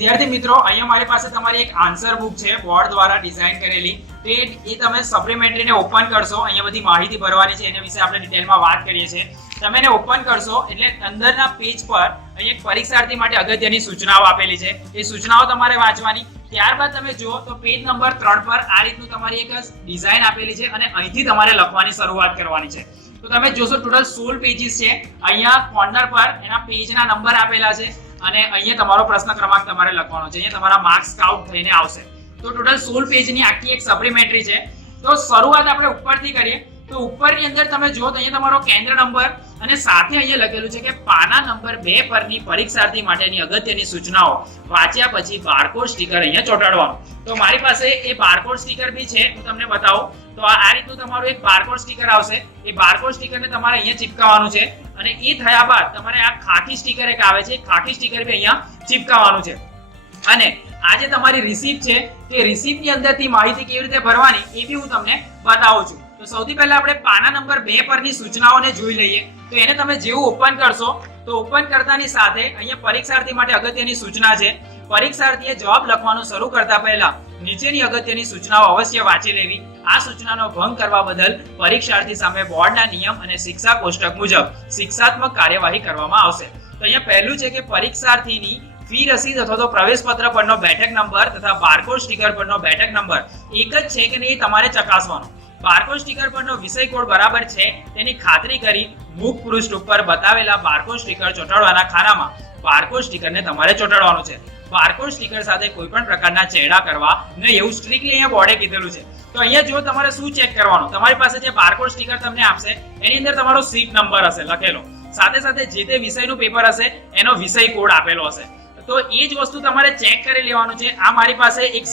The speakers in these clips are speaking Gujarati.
વિદ્યાર્થી મિત્રો, અહીંયા મારી પાસે તમારી એક આન્સર બુક છે બોર્ડ દ્વારા ડિઝાઇન કરેલી. તો એ તમે સપ્લિમેન્ટરીને ઓપન કરશો, અહીંયા બધી માહિતી ભરવાની છે, એના વિશે આપણે ડિટેલમાં વાત કરીએ છીએ. તમે એને ઓપન કરશો એટલે અંદરના પેજ પર અહીંયા એક પરીક્ષાર્થી માટે અગત્યની સૂચનાઓ આપેલી છે. એ સૂચનાઓ તમારે વાંચવાની. ત્યારબાદ તમે જુઓ તો પેજ નંબર 3 પર આ રીતનું તમારી એક ડિઝાઇન આપેલી છે અને અહીંથી તમારે લખવાની શરૂઆત કરવાની છે. તો તમે જોશો ટોટલ 16 પેજીસ છે. અહીંયા કોર્નર પર એના પેજના નંબર આપેલા છે અને અહીંયા તમારો પ્રશ્ન ક્રમાંક તમારે લખવાનો છે. અહીંયા તમારા માર્ક્સ કાઉન્ટ થઈને આવશે. તો ટોટલ 16 પેજની આખી એક સપ્લિમેન્ટરી છે. તો શરૂઆત આપણે ઉપરથી કરીએ. તો ઉપરની અંદર તમે જુઓ તો અહીંયા તમારો કેન્દ્ર નંબર અને સાથે અહીંયા લખેલું છે કે પાના નંબર 2 પરની પરીક્ષાર્થી માટેની અગત્યની સૂચનાઓ વાંચ્યા પછી બારકોડ સ્ટીકર અહીંયા ચોંટાડવાનું. તો મારી પાસે એ બારકોડ સ્ટીકર બી છે, હું તમને બતાવું. તો આ રીતનું તમારું એક બારકોડ સ્ટીકર આવશે. એ બારકોડ સ્ટીકરને તમારે અહીંયા ચિપકાવવાનું છે અને એ થયા બાદ તમારે આ ખાકી સ્ટીકર એક આવે છે, ખાકી સ્ટીકર બી અહીંયા ચિપકાવવાનું છે. અને આ જે તમારી રિસીપ્ટ છે તે રિસીપ્ટની અંદરથી માહિતી કેવી રીતે ભરવાની એ બી હું તમને બતાવું છું. તો સૌથી પહેલા આપણે પાના નંબર 2 પરની સૂચનાઓને જોઈ લઈએ. તો એને તમે જેવું ઓપન કરશો તો ઓપન કરતાની સાથે અહીંયા પરીક્ષાર્થી માટે અગત્યની સૂચના છે. પરીક્ષાર્થીએ જવાબ લખવાનું શરૂ કરતા પહેલા નીચેની અગત્યની સૂચનાઓ અવશ્ય વાંચી લેવી. આ સૂચનાનો ભંગ કરવા બદલ પરીક્ષાર્થી સામે બોર્ડના નિયમ અને શિક્ષા કોષ્ટક મુજબ શિક્ષાત્મક કાર્યવાહી કરવામાં આવશે. તો અહીંયા પહેલું છે કે પરીક્ષાર્થીની ફી રસીદ અથવા તો પ્રવેશ પત્ર પરનો બેઠક નંબર તથા બારકોડ સ્ટીકર પરનો બેઠક નંબર એક જ છે કે નહીં એ તમારે ચકાસવાનો. બારકોડ સ્ટીકર પરનો વિષય કોડ બરાબર છે તેની ખાતરી કરી મુખ પૃષ્ઠ ઉપર બતાવેલા બારકોડ સ્ટીકર ચોંટાડવાના ખાનામાં બારકોડ સ્ટીકરને તમારે ચોંટાડવાનું છે. બારકોડ સ્ટીકર સાથે કોઈ પણ પ્રકારના ચેડા કરવા નહીં એવું સ્ટ્રિક્ટલી અહીંયા બોર્ડે કીધેલું છે. તો અહીંયા જો તમારે શું ચેક કરવાનું, તમારી પાસે જે બારકોડ સ્ટીકર તમને આપશે એની અંદર તમારો સીટ નંબર હશે લખેલો, સાથે સાથે જે તે વિષયનું પેપર હશે એનો વિષય કોડ આપેલો હશે. તો એ જ વસ્તુ તમારે ચેક કરી લેવાનું છે. આ મારી પાસે એક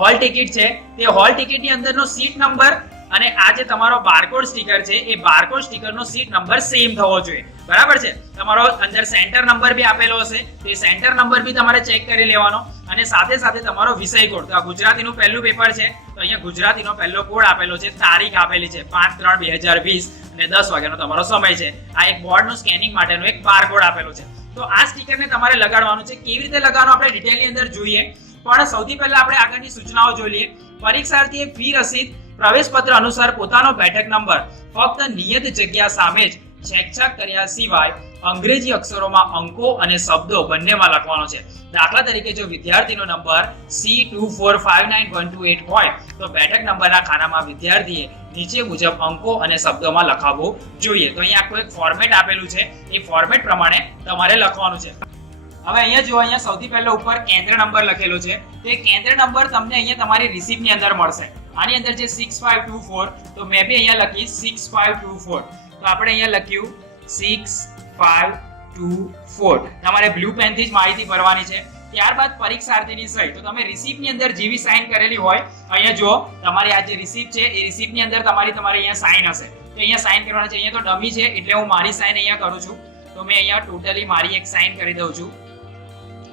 હોલ ટિકિટ છે, તે હોલ ટિકિટની અંદરનો સીટ નંબર અને આ જે તમારો બારકોડ સ્ટીકર છે એ બારકોડ સ્ટીકરનો સીટ નંબર સેમ થવો જોઈએ. બરાબર છે. તમારો અંદર સેન્ટર નંબર બી આપેલો હશે, તો એ સેન્ટર નંબર બી તમારે ચેક કરી લેવાનો અને સાથે સાથે તમારો વિષય કોડ. તો આ ગુજરાતીનું પહેલું પેપર છે તો અહીંયા ગુજરાતીનો પહેલો કોડ આપેલો છે, તારીખ આપેલી છે 5/3/2020 અને 10 વાગ્યાનો તમારો સમય છે. આ એક બોર્ડનું સ્કેનિંગ માટેનો એક બારકોડ આપેલો છે. તો આ સ્ટીકરને તમારે લગાડવાનું છે. કેવી રીતે લગાડવાનું આપણે ડિટેલની અંદર જોઈએ, પણ સૌથી પહેલા આપણે આગળની સૂચનાઓ જોઈ લઈએ. પરીક્ષાર્થીએ ફી રસીદ પ્રવેશ પત્ર અનુસાર પોતાનો બેઠક નંબર ફક્ત નિયત જગ્યા સામે જ ચેકચાક કર્યા સિવાય અંગ્રેજી અક્ષરોમાં અંકો અને શબ્દો બંનેમાં લખવાનો છે. દાખલા તરીકે જો વિદ્યાર્થીનો નંબર C24591228 હોય તો બેઠક નંબરના ખાનામાં વિદ્યાર્થીએ નીચે મુજબ અંકો અને શબ્દોમાં લખાવવું જોઈએ. તો અહીંયા આખું એક ફોર્મેટ આપેલું છે, એ ફોર્મેટ પ્રમાણે તમારે લખવાનું છે. હવે અહીંયા જો અહીંયા સૌથી પહેલા ઉપર કેન્દ્ર નંબર લખેલો છે, તે કેન્દ્ર નંબર તમને અહીંયા તમારી રિસીપ્ટની અંદર મળશે. આની અંદર જે 6524, તો મેં બી અહીંયા લખી 6524. તો આપણે અહીંયા લખ્યું 6524. તમારે બ્લુ પેનથી જ માહિતી ભરવાની છે. ત્યારબાદ પરીક્ષાર્થીની સહી. તો તમે રિસીપ્ટની અંદર જેવી સાઇન કરેલી હોય, અહીંયા જો તમારી આ જે રિસીપ્ટ છે એ રિસીપ્ટની અંદર તમારી અહીંયા સાઇન હશે, તો અહીંયા સાઇન કરવાની છે. અહીંયા તો ડમી છે એટલે હું મારી સાઇન અહીંયા કરું છું. તો મેં અહીંયા ટોટલી મારી એક સાઇન કરી દઉં છું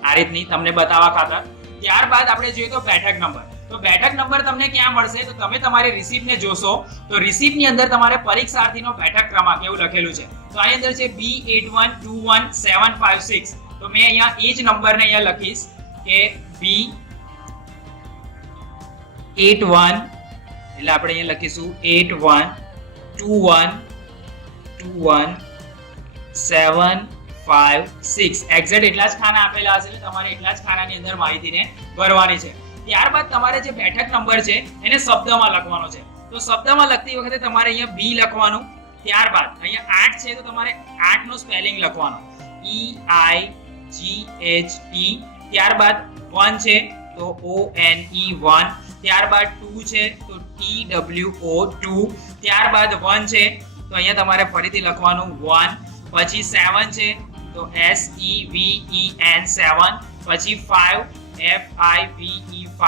આ રીતની તમને બતાવવા ખાતર. ત્યારબાદ આપણે જોઈએ તો બેઠક નંબર. તો બેઠક નંબર તમને ક્યાં મળશે, તો તમે તમારી રિસીપ્ટને જોશો તો રિસીપ્ટની અંદર તમારે પરીક્ષાર્થીનો બેઠક ક્રમાંક એવું લખેલું છે. તો આની અંદર છે B81217556. તો મેં અહીંયા એ જ નંબરને અહીંયા લખીશ કે B81, એટલે આપણે અહીંયા લખીશું 8121217556. એક્ઝેક્ટ એટલા જ ખાના આપેલા હશે, તમારે એટલા જ ખાનાની અંદર માહિતીને ભરવાની છે. ત્યારબાદ તમારે જે બેઠક નંબર છે એને શબ્દમાં લખવાનો છે. તો શબ્દમાં લખતી વખતે તમારે અહીંયા બી લખવાનું. ત્યારબાદ અહીંયા 8 છે તો તમારે 8 નો સ્પેલિંગ લખવાનો, EIGHT. ત્યારબાદ 1 છે તો ONE1. ત્યારબાદ 2 છે તો TWO2. ત્યારબાદ 1 છે તો અહીંયા તમારે ફરીથી લખવાનું 1. પછી 7 છે તો SEVEN7. પછી 5 FIVE5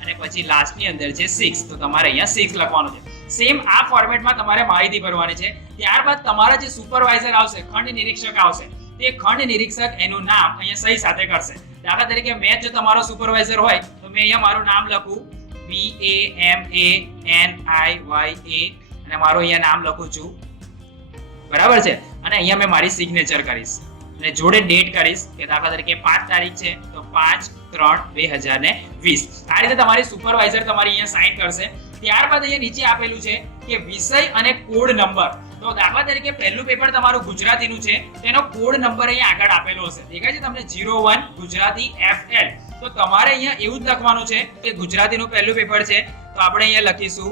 અને પછી લાસ્ટની અંદર છે 6. તો તમારે અહીંયા 6 લખવાનું છે. સેમ આ ફોર્મેટમાં તમારે માહિતી ભરવાની છે. ત્યારબાદ તમારા જે સુપરવાઇઝર આવશે, ખંડ નિરીક્ષક આવશે, તે ખંડ નિરીક્ષક એનું નામ અહીંયા સહી સાથે કરશે. દાખલા તરીકે મેં જો તમારો સુપરવાઇઝર હોય તો મેં અહીંયા મારું નામ લખું BAMANIYA અને મારું અહીંયા નામ લખું છું. બરાબર છે. અને અહીંયા મેં મારી સિગ્નેચર કરીશ. અને જોડે ડેટ કરીશ કે દાખલા તરીકે 5 તારીખ છે તો 5/3/2020. આ રીતે તમારી સુપરવાઇઝર તમારી અહીંયા સાઇન કરશે. ત્યારબાદ અહીંયા નીચે આપેલું છે કે વિષય અને કોડ નંબર. તો દાખલા તરીકે પહેલું પેપર તમારું ગુજરાતીનું છે, તેનો કોડ નંબર અહીંયા આગળ આપેલો હશે. દેખાય છે તમને 01 ગુજરાતી FL. તો તમારે અહીંયા એવું જ લખવાનું છે કે ગુજરાતીનું પહેલું પેપર છે તો આપણે અહીંયા લખીશું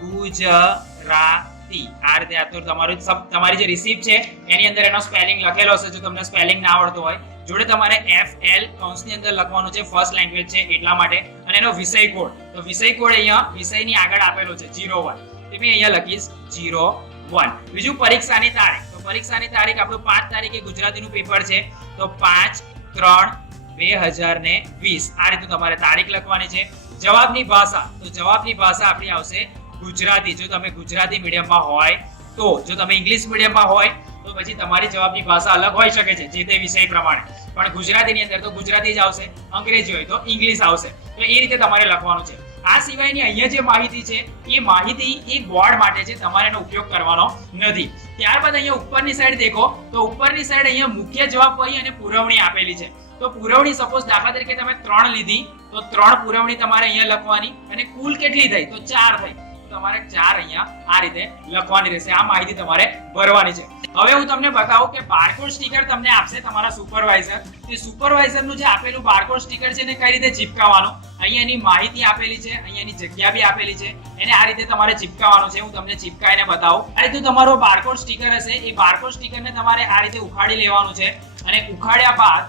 ગુજરાતી. આ રીતે આ તો તમારી જે રિસીપ્ટ છે એની અંદર એનો સ્પેલિંગ લખેલો હશે. જો તમને સ્પેલિંગ ના આવડતો હોય, જોડે તમારે FL કૌંસની અંદર લખવાનું છે, ફર્સ્ટ લેંગ્વેજ છે એટલા માટે. અને એનો વિષય કોડ, તો વિષય કોડ અહીંયા વિષયની આગળ આપેલો છે 01. તો મેં અહીંયા લખીશ 01. બીજું પરીક્ષાની તારીખ. તો પરીક્ષાની તારીખ આપણું 5 તારીખે ગુજરાતીનું પેપર છે તો 5/3/2020. આ રીતે તમારે તારીખ લખવાની છે. જવાબની ભાષા, તો જવાબની ભાષા આપણી આવશે ગુજરાતી. જો તમે ગુજરાતી મીડિયમમાં હોય તો. જો તમે ઇંગ્લિશ મીડિયમમાં હોય તો પછી તમારી જવાબની ભાષા અલગ હોઈ શકે છે જે તે વિષય પ્રમાણે, પણ ગુજરાતીની અંદર તો ગુજરાતી જ આવશે, અંગ્રેજી હોય તો ઇંગ્લિશ આવશે. તો એ રીતે તમારે લખવાનું છે. આ સિવાયની અહીંયા જે માહિતી છે એ માહિતી એ બોર્ડ માટે છે, તમારે એનો ઉપયોગ કરવાનો નથી. ત્યારબાદ અહીંયા ઉપરની સાઈડ દેખો તો ઉપરની સાઈડ અહીંયા મુખ્ય જવાબ વહી અને પુરવણી આપેલી છે. તો પુરવણી સપોઝ દાખલા તરીકે તમે 3 લીધી તો 3 પુરવણી તમારે અહીંયા લખવાની, અને કુલ કેટલી થઈ તો 4 થઈ. તમારે 4 અહીંયા આ રીતે લખવાની રહેશે. આ માહિતી તમારે ભરવાની છે. હવે હું તમને બતાવું કે બારકોડ સ્ટીકર તમને આપશે તમારા સુપરવાઇઝર. તે સુપરવાઇઝરનું જે આપેલું બારકોડ સ્ટીકર છે ને કઈ રીતે ચિપકાવવાનું, અહીંયા એની માહિતી આપેલી છે, અહીંયા એની જગ્યા બી આપેલી છે. એને આ રીતે તમારે ચિપકાવવાનું છે. હું તમને ચિપકાઈને બતાવું. આ રીતે તમારો બારકોડ સ્ટીકર હશે, એ બારકોડ સ્ટીકરને તમારે આ રીતે ઉખાડી લેવાનું છે, અને ઉખાડ્યા બાદ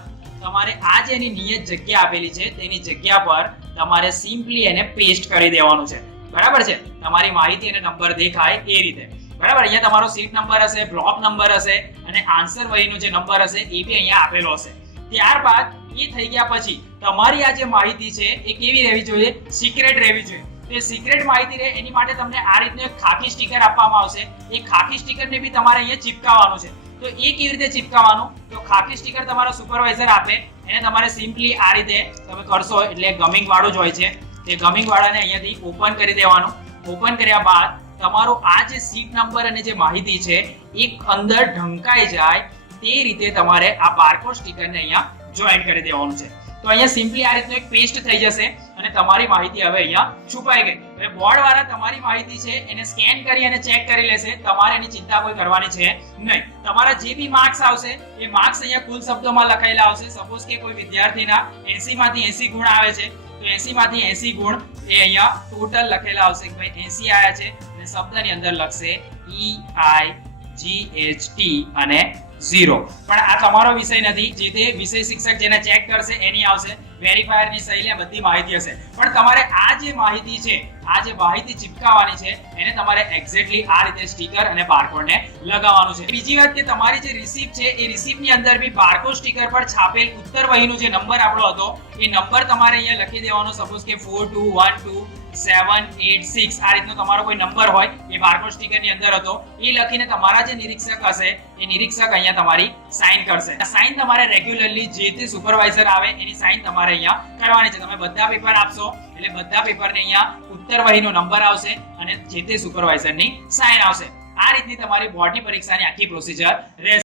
તમારે આ જે એની નિયત જગ્યા આપેલી છે તેની જગ્યા પર તમારે સિમ્પલી એને પેસ્ટ કરી દેવાનું છે. બરાબર છે? તમારી માહિતી અને નંબર દેખાય એ રીતે. બરાબર? અહીંયા તમારો સીટ નંબર હશે, બ્લોક નંબર હશે, અને આન્સર વહીનો જે નંબર હશે એ બી અહીંયા આપેલો હશે. ત્યારબાદ એ થઈ ગયા પછી તમારી આ જે માહિતી છે એ કેવી રહેવી જોઈએ? સિક્રેટ રહેવી જોઈએ. તો સિક્રેટ માહિતી રહે એની માટે તમને આ રીતનું એક ખાકી સ્ટીકર આપવામાં આવશે. એ ખાકી સ્ટીકરને બી તમારે અહીંયા ચિપકાવવાનું છે. તો એ કેવી રીતે ચિપકાવવાનું? તો ખાકી સ્ટીકર તમારો સુપરવાઇઝર આપે, એને તમારે સિમ્પલી આ રીતે તમે કરશો એટલે ગમિંગ વાળું જ હોય છે. તે ગમિંગ વાળાને અહીંયાથી ઓપન કરી દેવાનું. ઓપન કર્યા બાદ તમારો આ જે સીટ નંબર અને જે માહિતી છે એ અંદર ઢંકાઈ જાય તે રીતે તમારે આ બારકોડ સ્ટીકરને અહીંયા જોઈન કરી દેવાનું છે. તો અહીંયા સિમ્પલી આ રીતનું એક પેસ્ટ થઈ જશે અને તમારી માહિતી હવે અહીંયા છુપાઈ ગઈ. હવે બોર્ડ વાળા તમારી માહિતી છે એને સ્કેન કરી અને ચેક કરી લેશે. તમારે એની ચિંતા કોઈ કરવાની છે નહીં. તમારા જે બી માર્ક્સ આવશે એ માર્ક્સ અહીંયા કુલ શબ્દોમાં લખાયેલા આવશે. સપોઝ કે કોઈ વિદ્યાર્થીના 80 માંથી 80 ગુણ આવે છે તો 80 માંથી 80 ગુણ એ અહીંયા ટોટલ લખેલા આવશે કે ભાઈ 80 આયા છે, અને શબ્દની અંદર લખશે EIGHT અને 0. પણ આ તમારો વિષય નથી. જે તે વિષય શિક્ષક જેને ચેક કરશે એની આવશે. વેરીફાયરની સહી લે બધી માહિતી હશે. પણ તમારે આ જે માહિતી છે, આ જે માહિતી ચિપકાવવાની છે એને તમારે એક્ઝેક્ટલી આ રીતે સ્ટીકર અને બારકોડને લગાવવાનું છે. બીજી વાત કે તમારી જે રિસીપ્ટ છે એ રિસીપ્ટની અંદર બી બારકોડ સ્ટીકર પર છાપેલ ઉત્તર વહીનો જે નંબર આપણો હતો એ નંબર તમારે અહીંયા લખી દેવાનો. સપોઝ કે 4212786 આ રીતનો તમારો કોઈ નંબર હોય એ બારકોડ સ્ટીકરની અંદર હતો એ લખીને તમારા જે નિરીક્ષક હશે એ નિરીક્ષક અહીંયા તમારી સાઇન કરશે. આ સાઇન તમારે રેગ્યુલરલી જે તે સુપરવાઇઝર આવે એની સાઇન તમારે અહીંયા કરવાની છે. તમે બધા પેપર આપશો એટલે બધા પેપરને અહીંયા ઉત્તર વહીનો નંબર આવશે અને જે તે સુપરવાઇઝરની સાઇન આવશે. આ રીતની તમારી બોર્ડની પરીક્ષાની આખી પ્રોસિજર રહેશે.